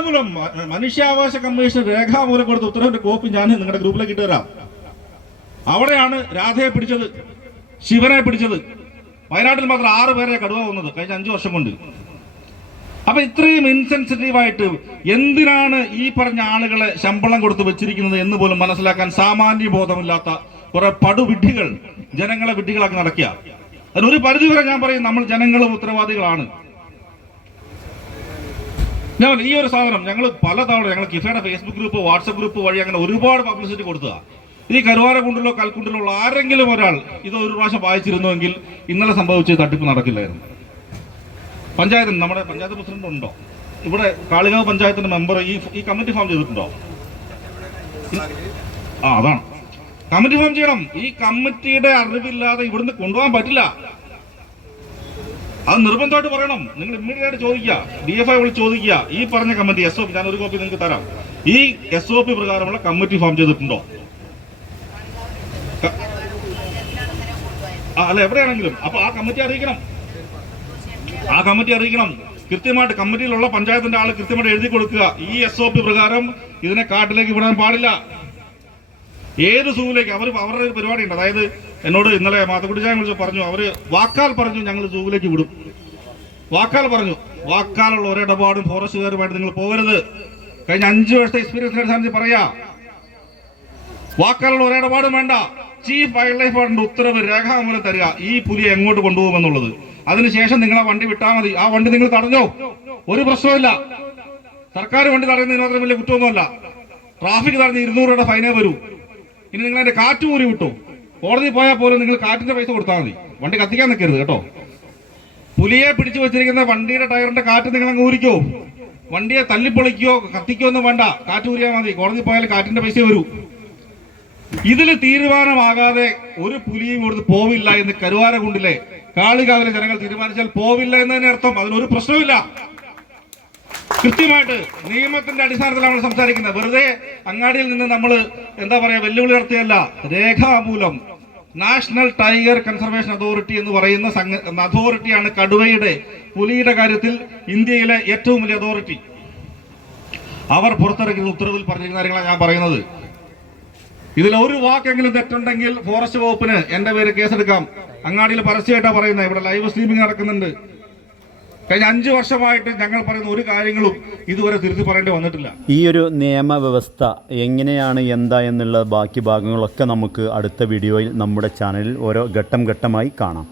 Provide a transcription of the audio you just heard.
രേഖാമൂലം മനുഷ്യാവകാശ കമ്മീഷൻ രേഖാമൂലം കൊടുത്ത ഉത്തരവിന്റെ കോപ്പി ഞാൻ നിങ്ങളുടെ ഗ്രൂപ്പിലേക്ക് ഇട്ട് തരാം. അവിടെയാണ് രാധയെ പിടിച്ചത് ശിവനെ പിടിച്ചത്. വയനാട്ടിൽ മാത്രം ആറ് പേരെ കടുവ വന്നത് കഴിഞ്ഞ അഞ്ചു വർഷം കൊണ്ട്. അപ്പൊ ഇത്രയും ഇൻസെൻസിറ്റീവ് ആയിട്ട് എന്തിനാണ് ഈ പറഞ്ഞ ആളുകളെ ശമ്പളം കൊടുത്ത് വെച്ചിരിക്കുന്നത് എന്ന് പോലും മനസ്സിലാക്കാൻ സാമാന്യ ബോധമില്ലാത്ത കുറെ പടുവിഡ്ഢികൾ ജനങ്ങളെ വിഡ്ഢികളാക്കി നടക്കുക. അതിനൊരു പരിധിവരെ ഞാൻ പറയും നമ്മൾ ജനങ്ങളും ഉത്തരവാദികളാണ്. ഞാൻ ഈ ഒരു സാധനം ഞങ്ങൾ പലതവണ ഞങ്ങൾ കിഫയുടെ ഫേസ്ബുക്ക് ഗ്രൂപ്പ് വാട്സപ്പ് ഗ്രൂപ്പ് വഴി അങ്ങനെ ഒരുപാട് പബ്ലിസിറ്റി കൊടുത്തുക ഈ കരുവാരക്കുണ്ടിലോ കൽക്കുണ്ടിലോ ഉള്ള ആരെങ്കിലും ഒരാൾ ഇത് ഒരു പ്രാവശ്യം വായിച്ചിരുന്നുവെങ്കിൽ ഇന്നലെ സംഭവിച്ച തട്ടിപ്പ് നടക്കില്ലായിരുന്നു. പഞ്ചായത്ത് നമ്മുടെ പഞ്ചായത്ത് പ്രസിഡന്റ് ഉണ്ടോ? ഇവിടെ കാളികാവ് പഞ്ചായത്തിന്റെ മെമ്പർ ഈ ഈ കമ്മിറ്റി ഫോം ചെയ്തിട്ടുണ്ടോ? ആ അതാണ്. കമ്മിറ്റി ഫോം ചെയ്യണം. ഈ കമ്മിറ്റിയുടെ അറിവില്ലാതെ ഇവിടുന്ന് കൊണ്ടുപോകാൻ പറ്റില്ല. അത് നിർബന്ധമായിട്ട് പറയണം. നിങ്ങൾ ഇമ്മീഡിയറ്റ് ആയിട്ട് ചോദിക്കുക. ഡി എഫ് ഐ വിളിച്ച് ചോദിക്കുക. ഈ പറഞ്ഞ കമ്മിറ്റി എസ് ഒ പി ഞാൻ ഒരു കോപ്പി നിങ്ങൾക്ക് തരാം. ഈ എസ് ഒ പി പ്രകാരമുള്ള കമ്മിറ്റി ഫോം ചെയ്തിട്ടുണ്ടോ? അല്ല എവിടെയാണെങ്കിലും. അപ്പൊ ആ കമ്മിറ്റി അറിയിക്കണം. ആ കമ്മിറ്റി അറിയിക്കണം. കൃത്യമായിട്ട് കമ്മിറ്റിയിലുള്ള പഞ്ചായത്തിന്റെ ആൾ കൃത്യമായിട്ട് എഴുതി കൊടുക്കുക. ഈ എസ് ഒ പി പ്രകാരം ഇതിനെ കാട്ടിലേക്ക് വിടാൻ പാടില്ല. ഏത് സൂവിലേക്ക് അവർ അവരുടെ ഒരു പരിപാടി ഉണ്ട് അതായത് എന്നോട് ഇന്നലെ മാത്തക്കുട്ടിച്ചായ വിളിച്ച് പറഞ്ഞു അവർ വാക്കാൽ പറഞ്ഞു ഞങ്ങൾ സൂവിലേക്ക് വിടും. വാക്കാൽ പറഞ്ഞു വാക്കാലുള്ള ഒരിടപാടും ഫോറസ്റ്റുകാരുമായിട്ട് നിങ്ങൾ പോകരുത്. കഴിഞ്ഞ അഞ്ചു വർഷത്തെ എക്സ്പീരിയൻസ് അടിസ്ഥാനത്തിൽ പറയാ വാക്കാലുള്ള ഒരിടപാടും വേണ്ട. ചീഫ് വൈൽഡ് ലൈഫ് ഫണ്ടിന്റെ ഉത്തരവ് രേഖാമൂലം തരിക ഈ പുലിയെ എങ്ങോട്ട് കൊണ്ടുപോകുമെന്നുള്ളത്. അതിനുശേഷം നിങ്ങൾ ആ വണ്ടി വിട്ടാൽ മതി. ആ വണ്ടി നിങ്ങൾ തടഞ്ഞോ? ഒരു പ്രശ്നവുമില്ല. സർക്കാർ വണ്ടി തടയുന്നതിന് മാത്രം വലിയ കുറ്റമൊന്നുമല്ല. ട്രാഫിക് തടഞ്ഞ് ഇരുന്നൂറ് രൂപയുടെ ഫൈനേ വരൂ. ഇനി നിങ്ങൾ അതിന്റെ കാറ്റ് ഊരി വിട്ടു? കോടതി പോയാൽ പോലും നിങ്ങൾ കാറ്റിന്റെ പൈസ കൊടുത്താൽ മതി. വണ്ടി കത്തിക്കാൻ നിൽക്കരുത് കേട്ടോ. പുലിയെ പിടിച്ചു വെച്ചിരിക്കുന്ന വണ്ടിയുടെ ടയറിന്റെ കാറ്റ് നിങ്ങൾ അങ്ങ് ഊരിക്കോ. വണ്ടിയെ തല്ലിപ്പൊളിക്കോ കത്തിക്കോ ഒന്നും വേണ്ട. കാറ്റ് ഊരിയാൽ മതി. കോടതി പോയാൽ കാറ്റിന്റെ പൈസ വരൂ. ഇതിൽ തീരുമാനമാകാതെ ഒരു പുലിയും ഇവിടുന്ന് പോവില്ല എന്ന് കരുവാരകുണ്ടിലെ കാളികാവിലെ ജനങ്ങൾ തീരുമാനിച്ചാൽ പോവില്ല എന്ന് തന്നെ അർത്ഥം. അതിനൊരു പ്രശ്നമില്ല കൃത്യമായിട്ട് നിയമത്തിന്റെ അടിസ്ഥാനത്തിലാണ് നമ്മൾ സംസാരിക്കുന്നത്. വെറുതെ അങ്ങാടിയിൽ നിന്ന് നമ്മൾ എന്താ പറയാ വെല്ലുവിളി നടത്തിയല്ല രേഖാമൂലം നാഷണൽ ടൈഗർ കൺസർവേഷൻ അതോറിറ്റി എന്ന് പറയുന്ന അതോറിറ്റിയാണ് കടുവയുടെ പുലിയുടെ കാര്യത്തിൽ ഇന്ത്യയിലെ ഏറ്റവും വലിയ അതോറിറ്റി. അവർ പുറത്തിറക്കുന്ന ഉത്തരവിൽ പറഞ്ഞിരിക്കുന്ന കാര്യങ്ങളാണ് ഞാൻ പറയുന്നത്. ഇതിൽ ഒരു വാക്കെങ്കിലും തെറ്റുണ്ടെങ്കിൽ ഫോറസ്റ്റ് വകുപ്പിന് എന്റെ പേര് കേസെടുക്കാം. അങ്ങാടിയിൽ പരസ്യമായിട്ടാണ് പറയുന്നത്. ഇവിടെ ലൈവ് സ്ട്രീമിംഗ് നടക്കുന്നുണ്ട്. കഴിഞ്ഞ അഞ്ചു വർഷമായിട്ട് ഞങ്ങൾ പറയുന്ന ഒരു കാര്യങ്ങളും ഇതുവരെ തിരുത്തി പറയേണ്ടി വന്നിട്ടില്ല. ഈ ഒരു നിയമവ്യവസ്ഥ എങ്ങനെയാണ് എന്താ എന്നുള്ള ബാക്കി ഭാഗങ്ങളൊക്കെ നമുക്ക് അടുത്ത വീഡിയോയിൽ നമ്മുടെ ചാനലിൽ ഓരോ ഘട്ടം ഘട്ടമായി കാണാം.